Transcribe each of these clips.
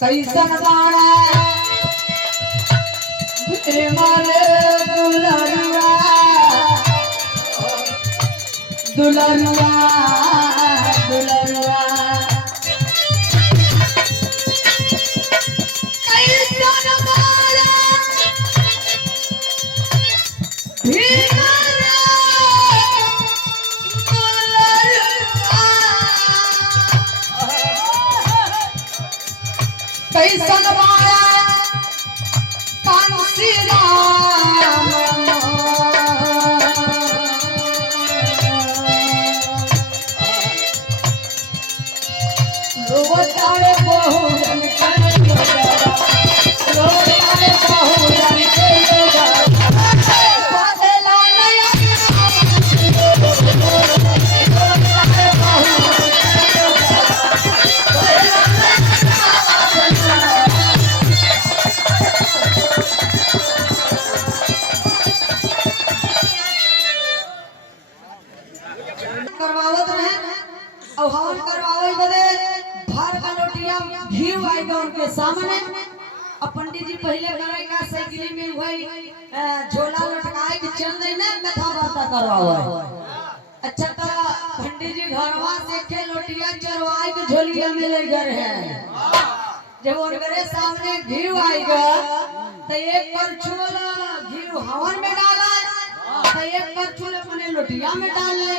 कैसन बाड़ा मारे दुलरुआ दुलरुआ दुलरुआ कैसन बाड़ा कैसन बाड़ा कांसी राम रोवतारे बहुजन के योगा रोवतारे बहुजन के योगा करवावत रहे और हवन करवावे बदे भर का लोटिया घी आएगा उनके सामने। अब पंडित जी पहले करेगा साइकिल में वही झोला लटकाए के चल देना कथा बाता करवावे। अच्छा तो पंडित जी घरवा से के लोटिया चरवाए के झोलिया में ले गए हैं। जब उनके सामने घी आएगा तो एक करछुल घी हवन में डाला तो एक करछुल अपने लोटिया में डालना है,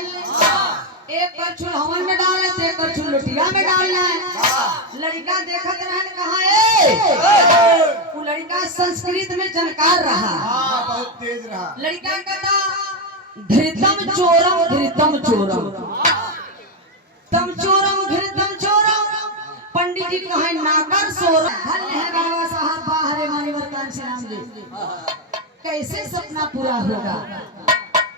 एक करछुल हवन में डालना है, एक करछुल लोटिया में डालना है। लड़का देखत रहन कहा है वो लड़का संस्कृत में जानकार रहा, बहुत तेज रहा। लड़का कहता धृतम चोरम धृतम चोरम तम चोरम धृतम चोरम। पंडित जी कहे नाकर सोरम। धन्य है बाबा साहब बाहरे मानी वरदान श्याम जी। कैसे सपना पूरा होगा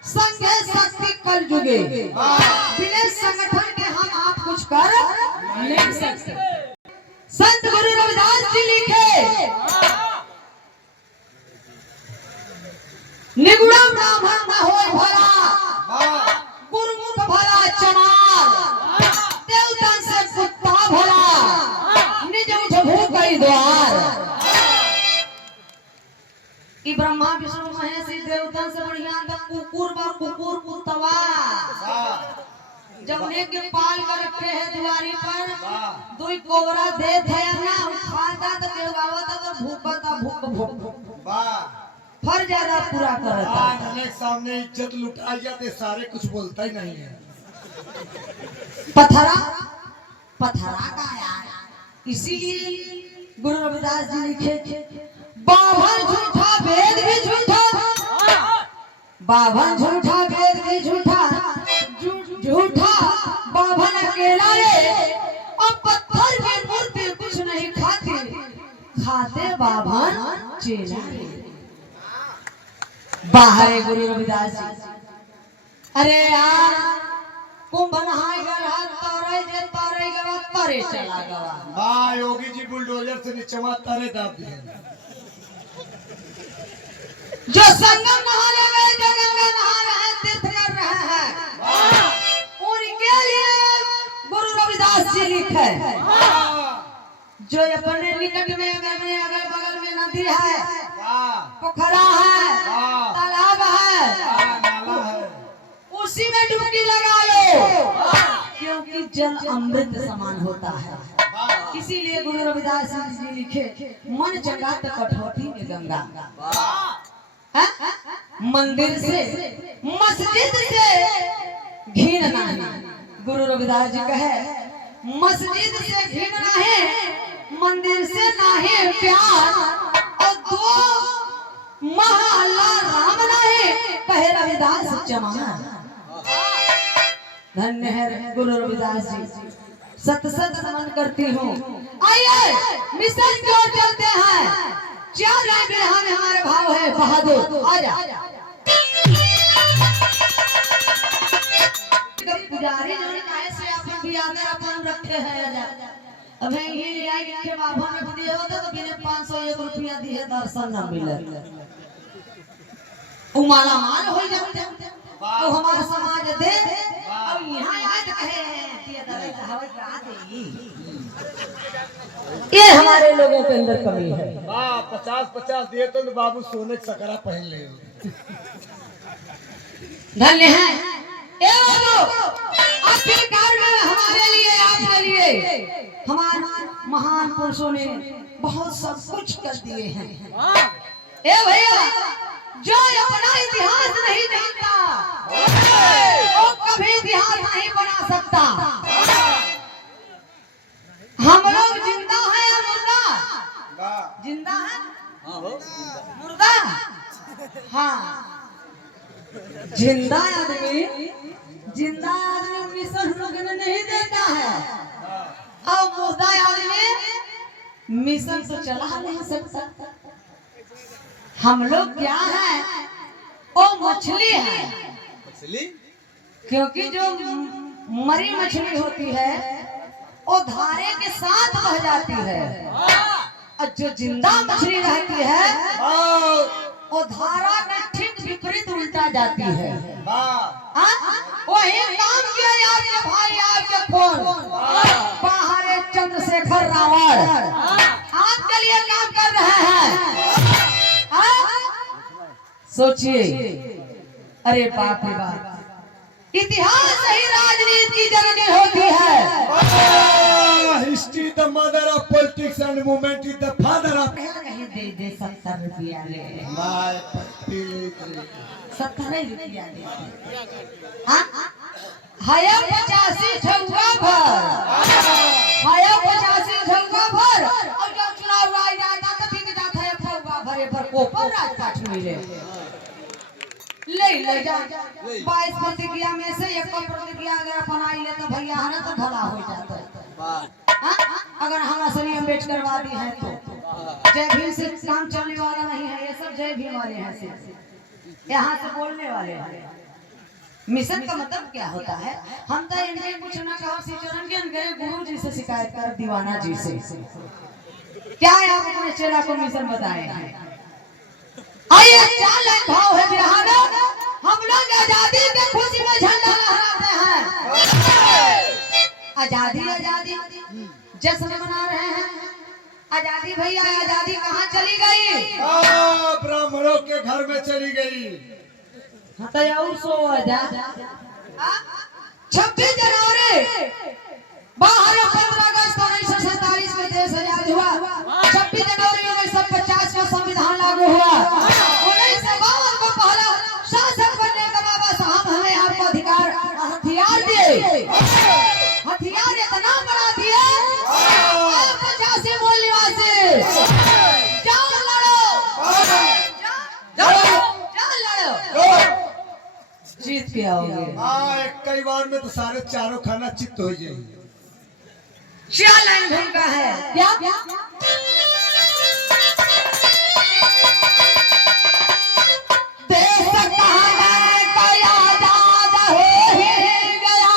संगे शक्ति कल जुगे बिना संगठन के हम आप कुछ कर नहीं सकते। संत गुरु रविदास जी लिखे निगुड़ा ब्राह्मण न होय भला गुरुमुख भला चमार देवता से कुत्ता भला निज उठ भूखई द्वार। ई ब्रह्मा विष्णु महेश देवता से बढ़िया तक कुकुर बा कुकुर कुत्तवा जब ने के पाल कर रखे है दुआरी पर दुई कोबरा दे थे ना खाता तो देवावता तो भूखता भूख भूख वाह फर ज्यादा पूरा करता। अनेक सामने इज्जत लुटाई जाते सारे कुछ बोलता ही नहीं है। पथरा पथरा का यार इसीलिए गुरु रविदास जी लिखे बाभन झूठा वेद भी झूठा बाभन झूठा वेद भी झूठा झूठा बाभन अकेला रे और पत्थर की मूर्ति कुछ नहीं खाती खाते बाभन चेला रे। बाहर गुरु रविदास जी अरे यार कुंभ नहाय गया तारे जे तारे गवा तारे चला गवा। हाँ योगी जी बुलडोजर से नीचवा तारे दाब दिए। जो संगम नहाने में जो गंगा नहा रहे तीर्थ कर रहे हैं उनके लिए गुरु रविदास जी लिखे जो अपने निकट में अगल बगल में नदी है पोखरा है तालाब है उसी में डुबकी लगा लो क्योंकि जल अमृत समान होता है। इसीलिए गुरु रविदास जी लिखे मन चंगा तो कठौती में गंगा। मंदिर से मस्जिद से घिन नहीं। गुरु रविदास जी कहे मस्जिद से घिन नहीं मंदिर से नहीं प्यार और दो महल्ला राम नहीं कहे रविदास चमार। धन्य है गुरु रविदास जी। सत सत नमन करती हूँ। आइए मिशन की ओर चलते हैं। चार बिरहा में हमारे भाव है बहादुर आजा। पुजारी जो कैसे अपन भी आदर अपन रखे हैं आजा। अब ये ले आई के बाबा रख दिए होते तो बिना 501 रुपया दिए दर्शन न मिले। उमाला मान हो जाते तो हमारा समाज दे अब यहाँ आज कहे हैं ये दवाई हवा करा दे। ये हमारे लोगों के अंदर कमी है। वाह 50-50 दिए तो बाबू सोने का सकरा पहन ले। धन्य है ए बाबू, आखिरकार में हमारे लिए आपके लिए हमारे महान पुरुषों ने बहुत सब कुछ कर दिए हैं। ए भैया, जो अपना इतिहास नहीं जानता वो कभी इतिहास नहीं बना सकता। हम लोग जिंदा है या मुर्दा? जिंदा है मुर्दा? हाँ, जिंदा आदमी मिशन रुकने नहीं देता है, और मुर्दा आदमी मिशन तो चला नहीं सकता। हम लोग क्या है, वो मछली है। मछली? क्योंकि जो मरी मछली होती है वो धारे के साथ बह जाती है, और जो जिंदा मछली रहती है वो धारा के ठीक विपरीत उल्टा जाती है। वही काम किया आपके भाई आपके फोन बाहर चंद्रशेखर रावण आपके लिए काम कर रहे हैं। सोचिए, अरे बाप रे बाप, इतिहास ही राजनीति की जननी होती है। History the mother of politics and movement is the father of. दे 70 रुपया ले, 70 रुपया ले। हाया 85 ठौका भर, हाया 85 ठौका भर, और जब चुनाव आ जाता तो बिक जाता है ठौका भरे पर कोपर राजपाट मिले। ले जा 22 प्रतिक्रिया में से एक प्रतिक्रिया अगर अपन आई ले तो भैया है ना तो भला हो जाता है। अगर हम असली अम्बेडकर वादी हैं तो जय भीम से काम चलने वाला नहीं है, ये सब जय भीम वाले हैं, सिर्फ यहाँ से बोलने वाले हैं। मिशन का मतलब क्या होता है? हम तो इनके कुछ ना कहो सिचरण के इनके गुरु जी से शिकायत कर, दीवाना जी से क्या है, आप अपने चेला को मिशन बताए हैं। आइए 4 लाख भाव है बिहार, हम लोग आजादी के खुशी में झंडा लहराते हैं। आजादी आजादी जश्न मना रहे हैं। आजादी भैया, आजादी कहाँ चली गई? ब्राह्मणों के घर में चली गई। और सो 26 जनवरी 15 अगस्त 1947 में देश आजाद हुआ। 26 जनवरी 1950 में संविधान लागू हुआ। 1952 को पहला शासक बनने का बाबा साहब हमें आपको अधिकार हथियार दिए। हथियार इतना बड़ा दिया, 85 मूल निवासी जाओ लड़ो, जाओ लड़ो, जीत के आओगे। एक कई बार में तो सारे चारों खाना चित्त हो जाएंगे। क्या लाइन भूमिका है क्या? देश कहां गया, आजाद हो ही गया,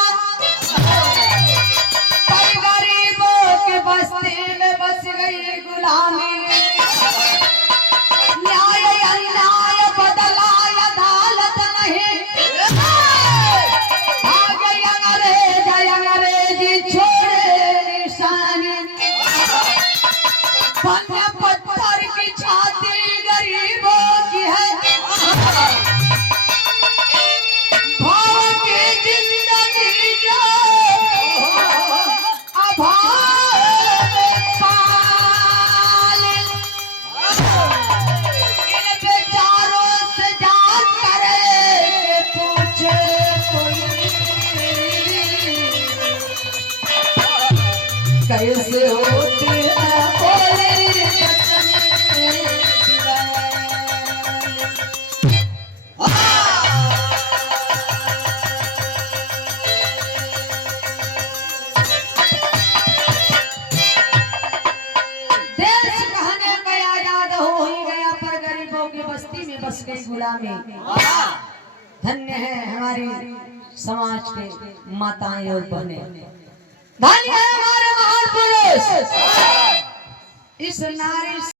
कई गरीबों के बस्ती में बस गई गुलामी। न्याय अन्याय बदला, अदालत नहीं, भागे अंग्रेजी छोड़े निशानी। बने पत्थर की छाती गरीबों की है, भाव की जिंदगी जो अभाव में पाले। इन बेचारों से जान करे पूछे कोई, कैसे होती है बोले देश कहने का आजाद हो ही गया, पर गरीबों की बस्ती में बस गई गुलामी। धन्य है हमारी समाज के माताएं और बहनें, धन्य है हमारे महान पुरुष। इस नारी